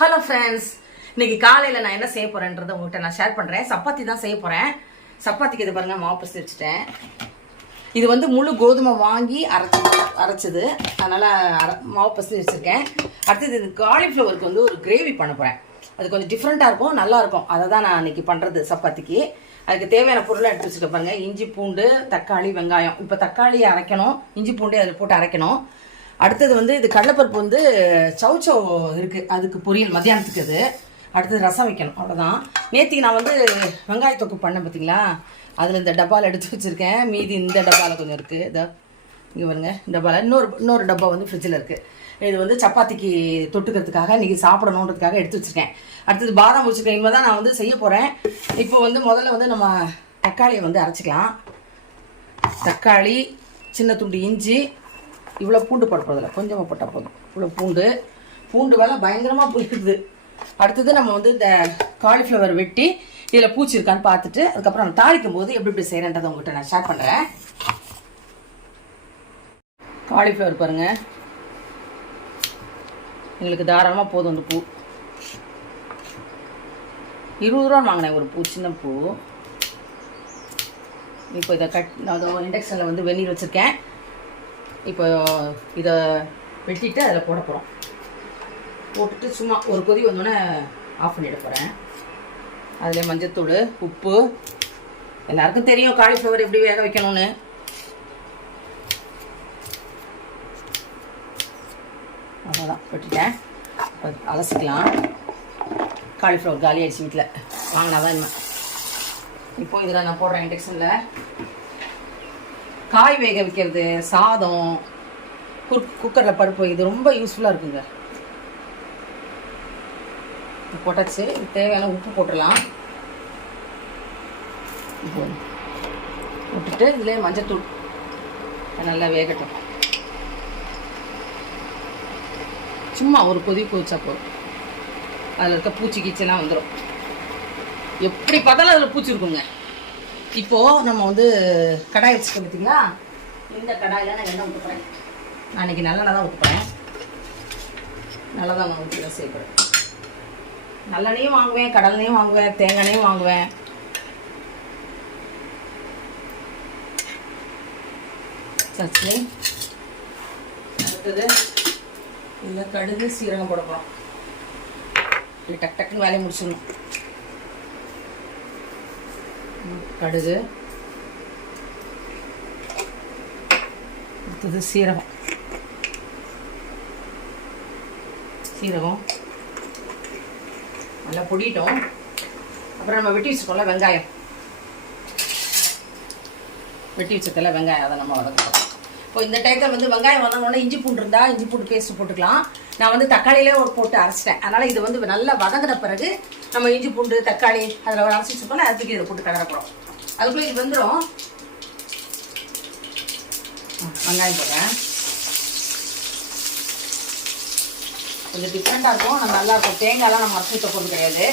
Hello friends இன்னைக்கு காலையில் நான் என்ன செய்ய போகிறேன்றதை உங்கள்கிட்ட நான் ஷேர் பண்ணுறேன் சப்பாத்தி தான் செய்ய போகிறேன் சப்பாத்திக்கு இது பாருங்க மாவு பசி வச்சுட்டேன். இது வந்து முழு கோதுமை வாங்கி அரைச்சி அரைச்சது. அதனால் அரை மாவு பசி வச்சுருக்கேன். அடுத்தது இது காலிஃப்ளவருக்கு வந்து ஒரு கிரேவி பண்ண போகிறேன் அது கொஞ்சம் டிஃப்ரெண்ட்டாக இருக்கும் நல்லா இருக்கும். அதை தான் நான் இன்றைக்கி பண்ணுறது சப்பாத்திக்கு. அதுக்கு தேவையான பொருளை எடுத்து வச்சுக்க பாருங்கள் இஞ்சி பூண்டு தக்காளி வெங்காயம். இப்போ தக்காளி அரைக்கணும். இஞ்சி பூண்டு அதில் போட்டு அரைக்கணும். அடுத்தது வந்து இது கடலைப்பருப்பு வந்து சௌச்சௌ இருக்குது அதுக்கு பொரியல் மத்தியானத்துக்கு அது அடுத்தது ரசம் வைக்கணும். அவ்வளோதான் நேற்றுக்கு நான் வந்து வெங்காய தொக்கு பண்ணேன் பார்த்தீங்களா அதில் இந்த டப்பாவில் எடுத்து வச்சுருக்கேன். மீதி இந்த டப்பாவில் கொஞ்சம் இருக்குது இதோ இங்கே பாருங்க. டப்பாவில் இன்னொரு இன்னொரு டப்பா வந்து ஃப்ரிட்ஜில் இருக்குது இது வந்து சப்பாத்திக்கு தொட்டுக்கிறதுக்காக இன்றைக்கி சாப்பிடணுன்றதுக்காக எடுத்து வச்சுருக்கேன். அடுத்தது பாதாம் வச்சுருக்கேன். இனிமேல் தான் நான் வந்து செய்ய போகிறேன் இப்போ வந்து முதல்ல வந்து நம்ம தக்காளியை வந்து அரைச்சிக்கலாம். தக்காளி சின்ன துண்டு இஞ்சி இவ்வளோ பூண்டு போட கொஞ்சமாக போட்டால் போதும். இவ்வளோ பூண்டு. பூண்டு வேலை பயங்கரமாக போயிடுது. அடுத்தது நம்ம வந்து இந்த காலிஃப்ளவர் வெட்டி இதில் பூச்சி இருக்கான்னு பார்த்துட்டு அதுக்கப்புறம் நம்ம தாளிக்கும் போது எப்படி எப்படி செய்கிறேன்றதை உங்கள்கிட்ட நான் ஷேர் பண்ணுறேன் காலிஃப்ளவர் பாருங்கள் எங்களுக்கு தாராளமாக போதும் அந்த பூ. இருபது ரூபா வாங்கினேன் ஒரு பூ சின்ன பூ. இப்போ இதை கட் நான் இண்டக்ஷனில் வந்து வெந்நீர் வச்சுருக்கேன். இப்போ இதை வெட்டிட்டு அதில் போட போகிறோம். போட்டுட்டு சும்மா ஒரு கொதி வந்தோடனே ஆஃப் பண்ணிட போகிறேன். அதில் மஞ்சத்தூள் உப்பு எல்லாருக்கும் தெரியும் காலிஃப்ளவர் எப்படி வேக வைக்கணும்னு. அவ்வளோதான் வெட்டிட்டேன். அலசிக்கலாம். காலிஃப்ளவர் காலி ஆயிடுச்சு வீட்டில். வாங்கினா தான் இனிமே. இப்போ இதில் நான் போடுறேன் இண்டக்ஷனில். காய் வேக வைக்கிறது சாதம் குக் குக்கரில் பருப்பு இது ரொம்ப யூஸ்ஃபுல்லாக இருக்குங்க. இது போட்டாச்சு. தேவையான உப்பு போட்டுடலாம். விட்டுட்டு இதிலே மஞ்சத்தூள். நல்லா வேகட்டும். சும்மா ஒரு கொதி கொதிச்சா போதும். அதில் இருக்க பூச்சி கீச்செல்லாம் வந்துடும் எப்படி பார்த்தாலும் அதில் பூச்சி இருக்குங்க. இப்போ நம்ம வந்து கடாய் வச்சுக்க பார்த்தீங்களா இந்த கடாயில் நான் எண்ணெய் ஊற்ற நான் இன்னைக்கு நல்லெண்ணெய் தான் ஊற்ற நல்லதான் நான் ஊற்றி தான் செய்யப்படுறேன் நல்லெண்ணையும் வாங்குவேன் கடலையும் வாங்குவேன் தேங்காயும் வாங்குவேன். சட்னி அடுத்தது இந்த கடுகு சீரகம் போட போகிறோம் டக்கு டக் டக்குன்னு வேலையை முடிச்சிடணும். கடுகு. அடுத்தது சீரகம். சீரகம். நல்லா பொடிட்டோம் அப்புறம் நம்ம வெட்டி வச்சுக்கோம்ல வெங்காயம். வெட்டி வச்சதில் வெங்காயம் அதை நம்ம வதக்கிறோம் இப்போ இந்த டைத்தில் வந்து வெங்காயம் வதங்கினோடனே இஞ்சி பூண்டு இருந்தால் இஞ்சி பூண்டு பேஸ்ட் போட்டுக்கலாம். நான் வந்து தக்காளியிலே ஒரு போட்டு அரைச்சிட்டேன். அதனால் இது வந்து நல்லா வதங்கின பிறகு நம்ம இஞ்சி பூண்டு தக்காளி அதில் ஒரு அரைச்சி வச்சுருக்கோம் அதுக்கு இதை போட்டு கலரப்படும் அதுக்குள்ளே இது வந்துடும் வெங்காயம் போடுறேன். கொஞ்சம் டிஃப்ரெண்ட்டாக இருக்கும். நம்ம நல்லா இருக்கும் தேங்காய்லாம் நம்ம அரைச்சி போகிறது கிடையாது.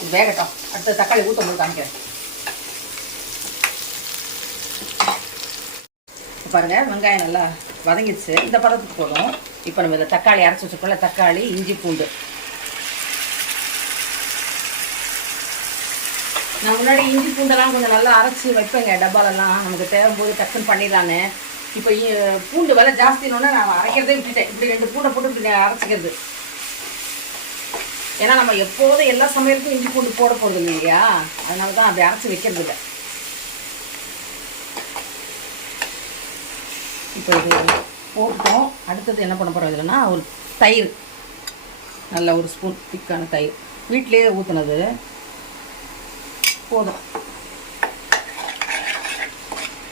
இது வேகட்டும். அடுத்து தக்காளி ஊற்ற போது காமிக்கிறேன். பாருங்க வெங்காயம் நல்லா வதங்கிடுச்சு. இந்த பதத்துக்கு போதும். இப்போ நம்ம இந்த தக்காளி அரைச்சி வச்சுருக்கோம்ல தக்காளி இஞ்சி பூண்டு. நான் முன்னாடி இஞ்சி பூண்டெல்லாம் கொஞ்சம் நல்லா அரைச்சி வைப்பேங்க. டப்பாலெல்லாம் நமக்கு தேவைம்போது டக்குன்னு பண்ணிடலான்னு. இப்போ பூண்டு விலை ஜாஸ்தினோடனே நான் அரைக்கிறதே விட்டுட்டேன். இப்படி ரெண்டு பூண்டை போட்டு இப்படி அரைச்சிக்கிறது. ஏன்னா நம்ம எப்போதும் எல்லா சமையலுக்கும் இஞ்சி பூண்டு போட போகிறது இல்லையா? அதனால தான் அப்படி அரைச்சி வைக்கிறது இல்லை. இப்போ இது போட்டோம் அடுத்தது என்ன பண்ண போகிறோம் இதுலன்னா ஒரு தயிர். நல்ல ஒரு ஸ்பூன் திக்கான தயிர். வீட்டிலேயே ஊற்றுனது போதும்.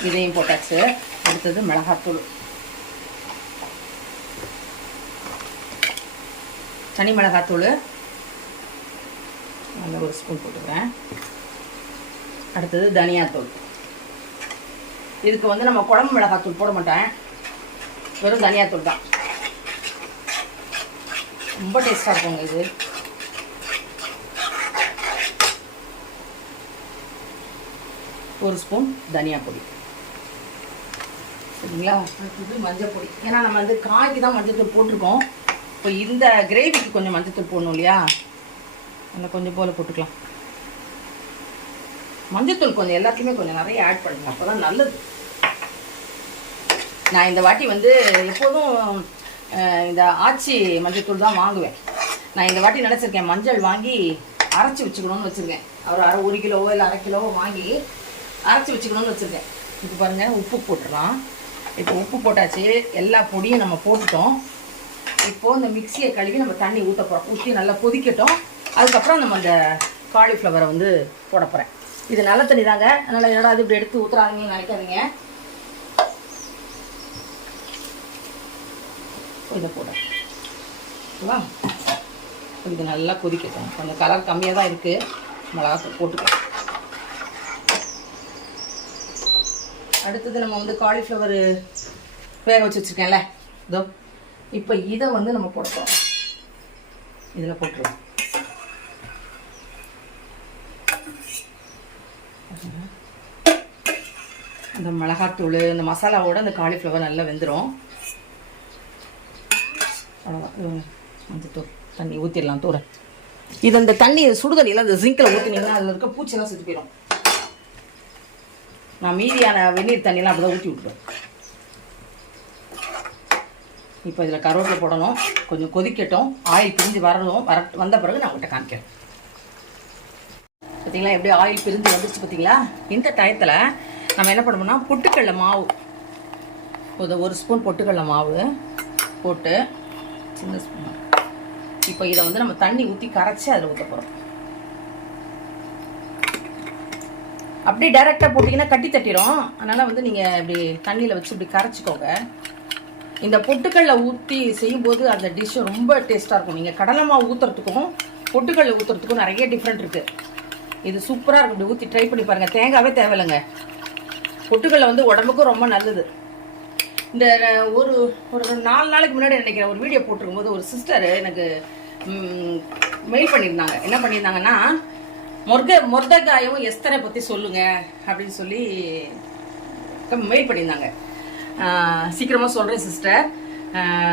இதையும் போட்டாச்சு. அடுத்தது மிளகாத்தூள். தனி மிளகாத்தூள். நல்ல ஒரு ஸ்பூன் போட்டுக்கிறேன். அடுத்தது தனியாத்தூள். இதுக்கு வந்து நம்ம குழம்பு மிளகாத்தூள் போட மாட்டேன் வெறும் தனியாத்தூள் தான். ரொம்ப டேஸ்ட்டாக இருக்குங்க இது. ஒரு ஸ்பூன் தனியா பொடி. சரிங்களா? இது மஞ்சள் பொடி. ஏன்னா நம்ம வந்து காய்க்கு தான் மஞ்சள் தூள் போட்டிருக்கோம். இப்போ இந்த கிரேவிக்கு கொஞ்சம் மஞ்சள் தூள் போடணும் இல்லையா? அந்த கொஞ்சம் போல் போட்டுக்கலாம். மஞ்சத்தூள் கொஞ்சம் எல்லாத்தையுமே கொஞ்சம் நிறைய ஆட் பண்ணுங்க. அப்போ தான் நல்லது. நான் இந்த வாட்டி வந்து எப்போதும் இந்த ஆச்சி மஞ்சத்தூள் தான் வாங்குவேன். நான் இந்த வாட்டி நினச்சிருக்கேன் மஞ்சள் வாங்கி அரைச்சி வச்சுக்கணும்னு வச்சுருக்கேன். ஒரு அரை ஒரு கிலோவோ இல்லை அரை கிலோவோ வாங்கி அரைச்சி வச்சுக்கணும்னு வச்சுருக்கேன். இப்போ பாருங்கள் உப்பு போட்டுடலாம். இப்போ உப்பு போட்டாச்சு எல்லா பொடியும் நம்ம போட்டுட்டோம். இப்போது இந்த மிக்சியை கழுவி நம்ம தண்ணி ஊற்ற போகிறோம் ஊற்றி நல்லா கொதிக்கட்டும். அதுக்கப்புறம் நம்ம அந்த காலிஃப்ளவரை வந்து போட போகிறேன் இது நல்ல தண்ணி தாங்க. அதனால் என்னடா அது இப்படி எடுத்து ஊற்றுறாங்கன்னு நினைக்காதீங்க. இதை போட. ஓகேவா? இது நல்லா கொதிக்கட்டும். கொஞ்சம் கலர் கம்மியாக தான் இருக்குது மிளகாத்தூள் போட்டுக்கலாம். அடுத்தது நம்ம வந்து காலிஃப்ளவர் வேக வச்சு வச்சுருக்கேன்ல. இதோ இப்போ இதை வந்து நம்ம போட்டோம் இதில் போட்டுருவோம். அந்த மிளகாத்தூள் இந்த மசாலாவோட அந்த காலிஃப்ளவர் நல்லா வெந்துடும் அவ்வளோதான் மஞ்சத்தூள். தண்ணி ஊற்றிடலாம் தூர. இது அந்த தண்ணி சுடுதண்ணியில் அந்த ஜிங்கில் ஊற்றினீங்கன்னா அதில் இருக்க பூச்சியெல்லாம் செத்து போயிடும். நான் மீதியான வெந்நீர் தண்ணியெல்லாம் அப்படி தான் ஊற்றி விட்டுருவேன் இப்போ இதில் கருவேப்பிலை போடணும். கொஞ்சம் கொதிக்கட்டும். ஆயில் பிரிஞ்சு வரணும். வர வந்த பிறகு நான் உங்கள்கிட்ட காமிக்கிறேன். பார்த்தீங்களா எப்படி ஆயில் பிரிஞ்சு வந்துருச்சு பார்த்தீங்களா இந்த டயத்தில் நம்ம என்ன பண்ணணும்னா பொட்டுக்கடலை மாவு. ஒரு ஒரு ஸ்பூன் பொட்டுக்கடலை மாவு போட்டு சின்ன ஸ்பூன் இப்போ இதை வந்து நம்ம தண்ணி ஊற்றி கரைச்சி அதில் ஊற்ற போகிறோம் அப்படியே டைரெக்டாக போட்டிங்கன்னா கட்டி தட்டிடும் அதனால் வந்து நீங்கள் இப்படி தண்ணியில் வச்சு இப்படி கரைச்சிக்கோங்க. இந்த பொட்டுக்கடலை ஊற்றி செய்யும்போது அந்த டிஷ் ரொம்ப டேஸ்ட்டாக இருக்கும். நீங்கள் கடலை மாவு ஊற்றுறதுக்கும் பொட்டுக்கடலை ஊற்றுறதுக்கும் நிறைய டிஃப்ரெண்ட் இருக்குது இது சூப்பராக இருக்கும். இப்படி ஊற்றி ட்ரை பண்ணி பாருங்கள் தேங்காவே தேவையில்லைங்க. பொட்டுக்கடலை வந்து உடம்புக்கும் ரொம்ப நல்லது. இந்த ஒரு ஒரு நாலு நாளைக்கு முன்னாடி நினைக்கிறேன் ஒரு வீடியோ போட்டிருக்கும் போது ஒரு சிஸ்டர் எனக்கு மெயில் பண்ணியிருந்தாங்க. என்ன பண்ணியிருந்தாங்கன்னா முருக மொர்தகாயும் எஸ்தரை பற்றி சொல்லுங்க அப்படின்னு சொல்லி மெயில் பண்ணியிருந்தாங்க. சீக்கிரமாக சீக்கிரமா சொல்கிறேன் சிஸ்டர்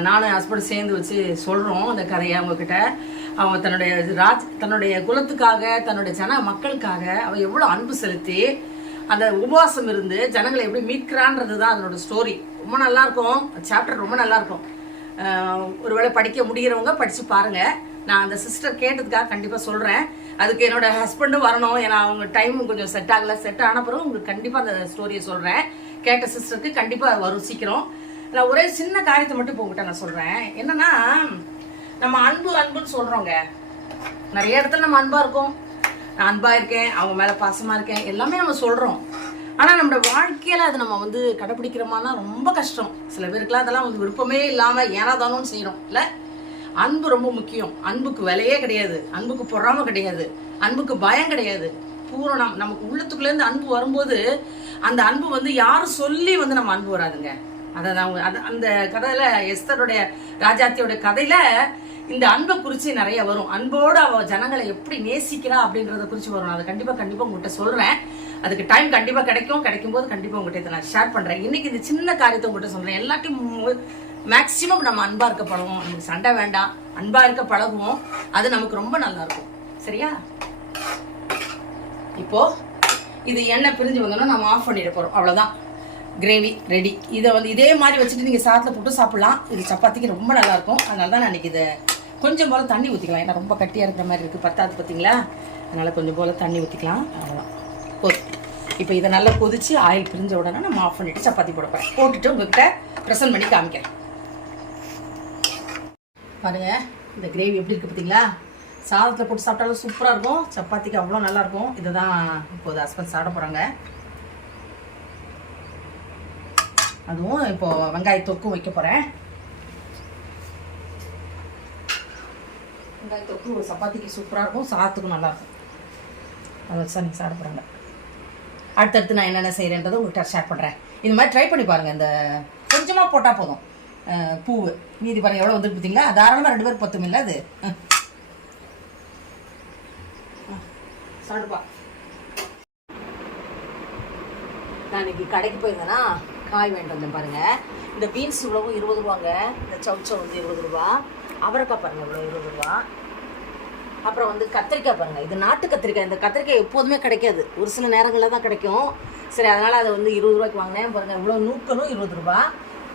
நானும் ஹஸ்பண்ட் சேர்ந்து வச்சு சொல்கிறோம் அந்த கதையை அவங்கக்கிட்ட அவங்க தன்னுடைய ராஜ் தன்னுடைய குலத்துக்காக தன்னுடைய ஜன மக்களுக்காக அவ எவ்வளோ அன்பு செலுத்தி அந்த உபவாசம் இருந்து ஜனங்களை எப்படி மீட்கிறான்றது தான் அதனோட ஸ்டோரி ரொம்ப நல்லா இருக்கும். சாப்டர் ரொம்ப நல்லா இருக்கும். ஒருவேளை படிக்க முடிகிறவங்க படித்து பாருங்க. நான் அந்த சிஸ்டர் கேட்டதுக்காக கண்டிப்பாக சொல்கிறேன் அதுக்கு என்னோட ஹஸ்பண்டும் வரணும். ஏன்னா அவங்க டைமும் கொஞ்சம் செட் ஆகல. செட் ஆன பிறகு உங்களுக்கு கண்டிப்பாக அந்த ஸ்டோரியை சொல்கிறேன் கேட்ட சிஸ்டருக்கு கண்டிப்பாக வரும் சீக்கிரம். நான் ஒரே சின்ன காரியத்தை மட்டும் இப்போ உங்ககிட்ட நான் சொல்கிறேன் என்னன்னா நம்ம அன்பு அன்புன்னு சொல்கிறோங்க நிறைய இடத்துல நம்ம அன்பாக இருக்கோம். நான் அன்பாக இருக்கேன். அவங்க மேலே பாசமாக இருக்கேன். எல்லாமே நம்ம சொல்கிறோம் ஆனால் நம்மளோட வாழ்க்கையில் அதை நம்ம வந்து கடைப்பிடிக்கிறோமானா ரொம்ப கஷ்டம். சில பேருக்குலாம் அதெல்லாம் வந்து விருப்பமே இல்லாமல் ஏனாதானும் செய்கிறோம் இல்லை? அன்பு ரொம்ப முக்கியம். அன்புக்கு விலையே கிடையாது. அன்புக்கு பொறாம கிடையாது. அன்புக்கு பயம் கிடையாது. பூரணம். நமக்கு உள்ளத்துக்குள்ளேருந்து அன்பு வரும்போது அந்த அன்பு வந்து யாரும் சொல்லி வந்து நம்ம அன்பு வராதுங்க. அதை அவங்க அந்த கதையில எஸ்தருடைய ராஜாத்தியோட கதையில இந்த அன்பை குறித்து நிறைய வரும். அன்போடு அவ ஜனங்களை எப்படி நேசிக்கிறா அப்படின்றத குறித்து வரும். நான் அதை கண்டிப்பாக கண்டிப்பாக உங்கள்கிட்ட சொல்கிறேன் அதுக்கு டைம் கண்டிப்பாக கிடைக்கும். கிடைக்கும் போது கண்டிப்பாக உங்கள்கிட்ட இதை நான் ஷேர் பண்ணுறேன் இன்னைக்கு இந்த சின்ன காரியத்தை உங்கள்கிட்ட சொல்கிறேன் எல்லாத்தையும் மேக்ஸிமம் நம்ம அன்பாக இருக்க பழகுவோம். நமக்கு சண்டை வேண்டாம். அன்பாக இருக்க பழகுவோம். அது நமக்கு ரொம்ப நல்லா இருக்கும். சரியா? இப்போ இது எண்ணெய் பிரிஞ்சு வந்தோன்னா நம்ம ஆஃப் பண்ணிட போகிறோம் அவ்வளோதான் கிரேவி ரெடி இதை வந்து இதே மாதிரி வச்சுட்டு நீங்கள் சாதத்தில் போட்டு சாப்பிட்லாம். இது சப்பாத்திக்கு ரொம்ப நல்லாயிருக்கும் அதனால தான் நான் இன்றைக்கி இதை கொஞ்சம் போல் தண்ணி ஊற்றிக்கலாம் ஏன்னா ரொம்ப கட்டியாக இருக்கிற மாதிரி இருக்குது பத்தாது பார்த்தீங்களா அதனால் கொஞ்சம் போல் தண்ணி ஊற்றிக்கலாம் அவ்வளோதான் போதும். இப்போ இதை நல்லா கொதிச்சு ஆயில் பிரிஞ்ச உடனே நம்ம ஆஃப் பண்ணிவிட்டு சப்பாத்தி போட போகிறேன் போட்டுட்டு உங்கள்கிட்ட ப்ரெசன்ட் பண்ணி காமிக்கிறேன். பாருங்கள் இந்த கிரேவி எப்படி இருக்குது பார்த்தீங்களா சாதத்தில் போட்டு சாப்பிட்டாலும் சூப்பராக இருக்கும். சப்பாத்திக்கு அவ்வளோ நல்லா இருக்கும். இதை தான் இப்போது ஹஸ்பண்ட் சாப்பிட போகிறாங்க அதுவும் இப்போது வெங்காய தொக்கும் வைக்க போகிறேன் வெங்காய தொக்கு ஒரு சப்பாத்திக்கு சூப்பராக இருக்கும். சாத்துக்கும் நல்லாயிருக்கும் அதை வச்சு நீங்கள் சாப்பிட போகிறாங்க அடுத்தடுத்து நான் என்னென்ன செய்கிறேன்றதை உங்கள்கிட்ட ஷேர் பண்ணுறேன் இந்த மாதிரி ட்ரை பண்ணி பாருங்கள் இந்த கொஞ்சமாக போட்டால் போதும். பூவு. மீதி பாருங்கள் எவ்வளோ வந்துருக்கு பார்த்தீங்களா? தாராளமாக ரெண்டு பேருக்கு பத்தும் இல்லை அது? சாப்பிடுப்பா நான் இன்னைக்கு கடைக்கு போயிருந்தேன்னா காய் வாங்கிட்டு வந்தேன் பாருங்கள் இந்த பீன்ஸ் இவ்வளவும் இருபது ரூபாங்க. இந்த சவுச்சோ வந்து இருபது ரூபா. அவரைக்காய் பாருங்க இவ்வளோ இருபது ரூபா. அப்புறம் வந்து கத்திரிக்காய் பாருங்க இது நாட்டு கத்திரிக்காய். இந்த கத்திரிக்காய் எப்போதுமே கிடைக்காது. ஒரு சில நேரங்களில் தான் கிடைக்கும். சரி அதனால் அதை வந்து இருபது ரூபாய்க்கு வாங்கினேன். பாருங்க இவ்வளோ நூக்கலும் இருபது ரூபா.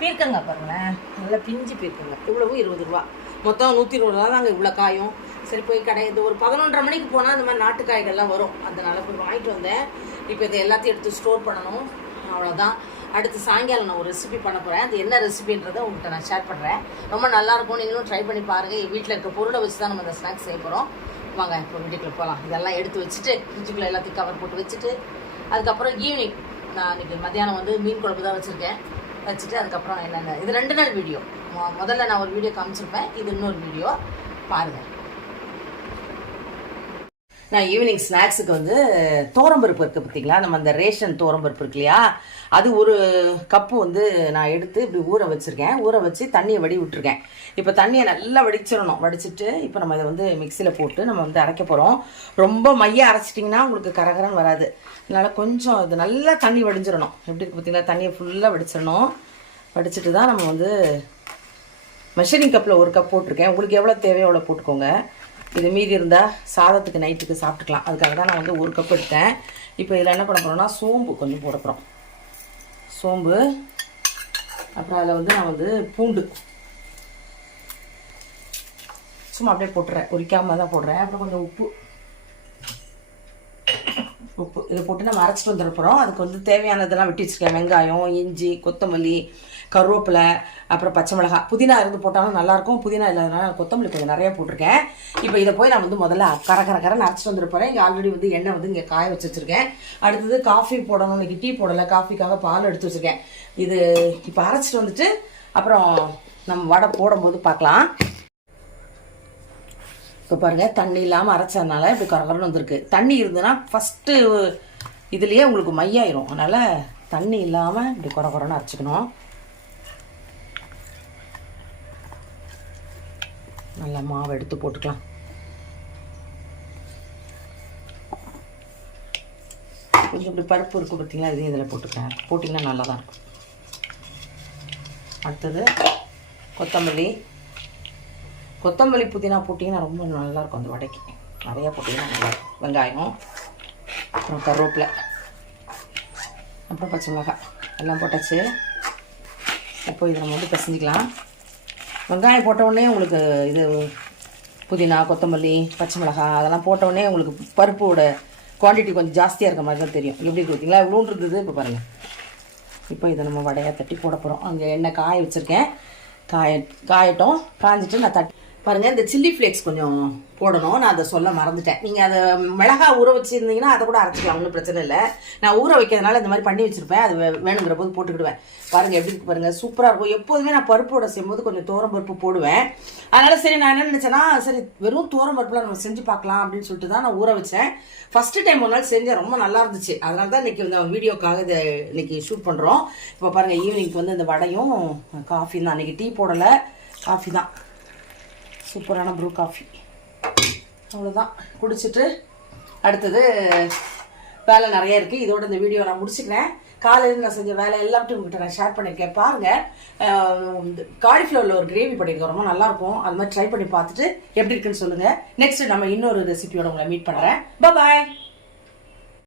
பீர்க்கங்காய் பாருங்களேன் நல்லா பிஞ்சு பீர்க்கங்க இவ்வளவும் இருபது ரூபா. மொத்தம் நூற்றி இருபது ரூபா தாங்க இவ்வளோ காயும். சரி போய் கடை இது ஒரு பதினொன்றரை மணிக்கு போனால் இந்த மாதிரி நாட்டு காய்கள்லாம் வரும். அதனால போய் வாங்கிட்டு வந்தேன். இப்போ இதை எல்லாத்தையும் எடுத்து ஸ்டோர் பண்ணணும். அவ்வளோதான் அடுத்து சாயங்காலம் நான் ஒரு ரெசிபி பண்ண போகிறேன் அது என்ன ரெசிபின்றதை உங்கள்கிட்ட நான் ஷேர் பண்ணுறேன் ரொம்ப நல்லாயிருக்கும் நீங்களும் ட்ரை பண்ணி பாருங்கள் வீட்டில் இருக்க பொருளை வச்சு தான் நம்ம இந்த ஸ்நாக்ஸ் செய்ய போகிறோம் வாங்க இப்போ வீட்டுக்குள்ளே போகலாம் இதெல்லாம் எடுத்து வச்சுட்டு ஃப்ரிட்ஜுக்குள்ளே எல்லாத்தையும் கவர் போட்டு வச்சுட்டு அதுக்கப்புறம் ஈவினிங் நான் இன்றைக்கி மத்தியானம் வந்து மீன் குழம்பு தான் வச்சுருக்கேன். வச்சுட்டு அதுக்கப்புறம் என்னென்ன இது ரெண்டு நாள் வீடியோ முதல்ல நான் ஒரு வீடியோ காமிச்சிருப்பேன். இது இன்னொரு வீடியோ பாருங்கள் நான் ஈவினிங் ஸ்நாக்ஸுக்கு வந்து தோரம்பருப்பு இருக்குது பார்த்தீங்களா நம்ம அந்த ரேஷன் தோரம்பருப்பு இருக்கு இல்லையா? அது ஒரு கப்பு வந்து நான் எடுத்து இப்படி ஊற வச்சுருக்கேன். ஊற வச்சு தண்ணியை வடி விட்டுருக்கேன் இப்போ தண்ணியை நல்லா வடிச்சிடணும். வடிச்சிட்டு இப்போ நம்ம இதை வந்து மிக்சியில் போட்டு நம்ம வந்து அரைக்க போகிறோம் ரொம்ப மைய அரைச்சிட்டிங்கன்னா உங்களுக்கு கரகரன்னு வராது. அதனால் கொஞ்சம் இது நல்லா தண்ணி வடிஞ்சிடணும். எப்படி இருக்கு பார்த்தீங்களா தண்ணியை ஃபுல்லாக வடிச்சிடணும். வடிச்சிட்டு தான் நம்ம வந்து மெஷரிங் கப்பில் ஒரு கப் போட்டிருக்கேன். உங்களுக்கு எவ்வளோ தேவையோ அவ்வளோ போட்டுக்கோங்க. இது மீதி இருந்தால் சாதத்துக்கு நைட்டுக்கு சாப்பிட்டுக்கலாம். அதுக்காக தான் நான் வந்து ஒரு கப் எடுத்தேன். இப்போ இதில் என்ன பண்ண போகிறோம்னா சோம்பு கொஞ்சம் போட போகிறோம் சோம்பு அப்புறம் அதில் வந்து நான் வந்து பூண்டு. சும்மா அப்படியே போட்டுறேன். உரிக்காமல் தான் போடுறேன். அப்புறம் கொஞ்சம் உப்பு. உப்பு இதை போட்டு நம்ம அரைச்சிட்டு வந்துருப்போம் அதுக்கு வந்து தேவையானதெல்லாம் வெட்டி வச்சுருக்கேன். வெங்காயம் இஞ்சி கொத்தமல்லி கருவேப்பிலை அப்புறம் பச்சை மிளகாய் புதினா இருந்து போட்டாலும் நல்லாயிருக்கும். புதினா இல்லாதனால கொத்தமல்லி கொஞ்சம் நிறைய போட்டிருக்கேன். இப்போ இதை போய் நான் வந்து முதல்ல கர கர கரன்னு அரைச்சிட்டு வந்துட இங்கே ஆல்ரெடி வந்து எண்ணெய் வந்து இங்கே காய வச்சு வச்சுருக்கேன் அடுத்தது காஃபி போடணும் இன்னைக்கு டீ போடலை. காஃபிக்காக பால் எடுத்து வச்சுருக்கேன். இது இப்போ அரைச்சிட்டு வந்துட்டு அப்புறம் நம்ம வடை போடும்போது பார்க்கலாம். இப்போ பாருங்கள் தண்ணி இல்லாமல் அரைச்சதுனால இப்படி கரகரன்னு வந்திருக்கு. தண்ணி இருந்ததுன்னா ஃபஸ்ட்டு இதுலேயே உங்களுக்கு மையாயிரும். அதனால் தண்ணி இல்லாமல் இப்படி குறை அரைச்சிக்கணும். நல்லா மாவு எடுத்து போட்டுக்கலாம். கொஞ்சம் இப்படி பருப்பு இருக்குது பார்த்திங்களா இதையும் இதில் போட்டுக்கிறேன். போட்டிங்கன்னா நல்லா தான் இருக்கும். அடுத்தது கொத்தமல்லி. கொத்தமல்லி புதினா போட்டிங்கன்னா ரொம்ப நல்லாயிருக்கும் அந்த வடைக்கு. நிறையா போட்டிங்கன்னா நல்லாயிருக்கும். வெங்காயம் அப்புறம் கருவேப்பிலை அப்புறம் பச்சை மிளகாய். எல்லாம் போட்டாச்சு. இப்போ இதை நம்ம வந்து பிசைஞ்சிக்கலாம். வெங்காயம் போட்டவுடனே உங்களுக்கு இது புதினா கொத்தமல்லி பச்சை மிளகாய் அதெல்லாம் போட்டவுடனே உங்களுக்கு பருப்போட குவான்டிட்டி கொஞ்சம் ஜாஸ்தியாக இருக்க மாதிரி தான் தெரியும். எப்படி கொடுத்தீங்களா இவ்வளோ இருந்தது இப்போ பாருங்கள் இப்போ இதை நம்ம வடையாக தட்டி போட போகிறோம் அங்கே எண்ணெய் காய வச்சுருக்கேன். காய காயட்டும். காஞ்சிட்டு நான் தட்டி பாருங்கள் இந்த சில்லி ஃப்ளேக்ஸ் கொஞ்சம் போடணும். நான் அதை சொல்ல மறந்துட்டேன். நீங்கள் அதை மிளகா ஊற வச்சுருந்தீங்கன்னா அதை கூட அரைச்சிக்கலாம். ஒன்றும் பிரச்சனை இல்லை. நான் ஊற வைக்கிறதுனால இந்த மாதிரி பண்ணி வச்சுருப்பேன். அது வேணுங்கிற போது போட்டுக்கிடுவேன். பாருங்கள் எப்படி இருக்கு பாருங்கள் சூப்பராக இருக்கும். எப்போதுமே நான் பருப்போட செய்யும்போது கொஞ்சம் தோரம் பருப்பு போடுவேன். அதனால் சரி நான் என்ன நினச்சேன்னா சரி வெறும் தோரம் பருப்புலாம் நம்ம செஞ்சு பார்க்கலாம் அப்படின்னு சொல்லிட்டு தான் நான் ஊற வச்சேன். ஃபஸ்ட்டு டைம் ஒரு நாள் செஞ்சேன். ரொம்ப நல்லா இருந்துச்சு. அதனால தான் இன்றைக்கி இந்த வீடியோக்காக இதை இன்றைக்கி ஷூட் பண்ணுறோம் இப்போ பாருங்கள் ஈவினிங்க்கு வந்து இந்த வடையும் காஃபி தான். அன்றைக்கி டீ போடலை. காஃபி தான். சூப்பரான ப்ரூ காஃபி அவ்வளோதான் குடிச்சிட்டு அடுத்தது வேலை நிறைய இருக்குது இதோட இந்த வீடியோ நான் முடிச்சுக்கிறேன். காலையில் நான் செஞ்ச வேலை எல்லாத்தையும் உங்ககிட்ட நான் ஷேர் பண்ணியிருக்கேன் பாருங்கள் காலிஃப்ளவரில் ஒரு கிரேவி பண்ணியிருக்கோம் ரொம்ப நல்லாயிருக்கும். அது மாதிரி ட்ரை பண்ணி பார்த்துட்டு எப்படி இருக்குன்னு சொல்லுங்கள் நெக்ஸ்ட் நம்ம இன்னொரு ரெசிபியோட உங்களை மீட் பண்ணுறேன் பாய்